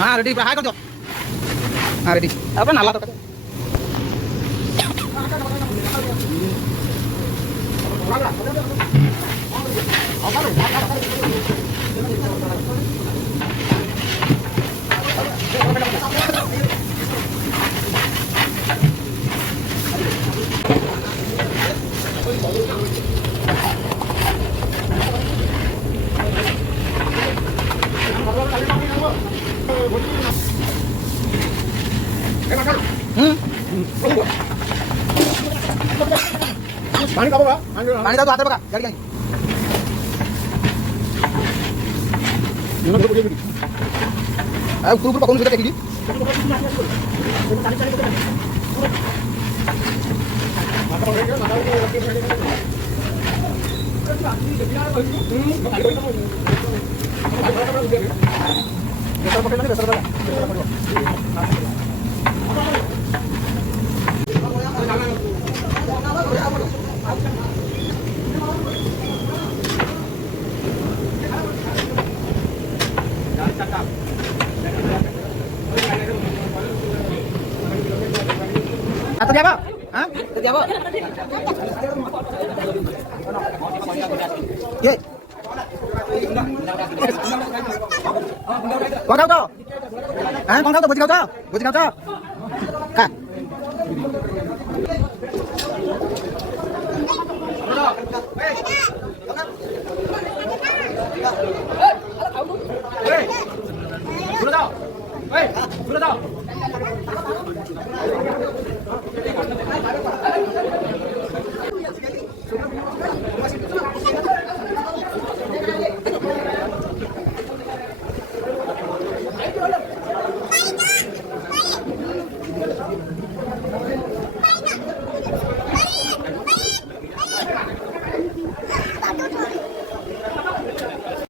हाँ रेडी हाय कर दो हाँ रेडी apa nalar tuh पानी का पानी का तो हाथ में पका गाड़ी ऊपर ऊपर पकाउनु सुधा देखिए Atau dia apa? Hah? Itu dia apa? Ye. Con đâu to? Hả? Con đâu to? Bữa nào to? Bữa nào to? Cả.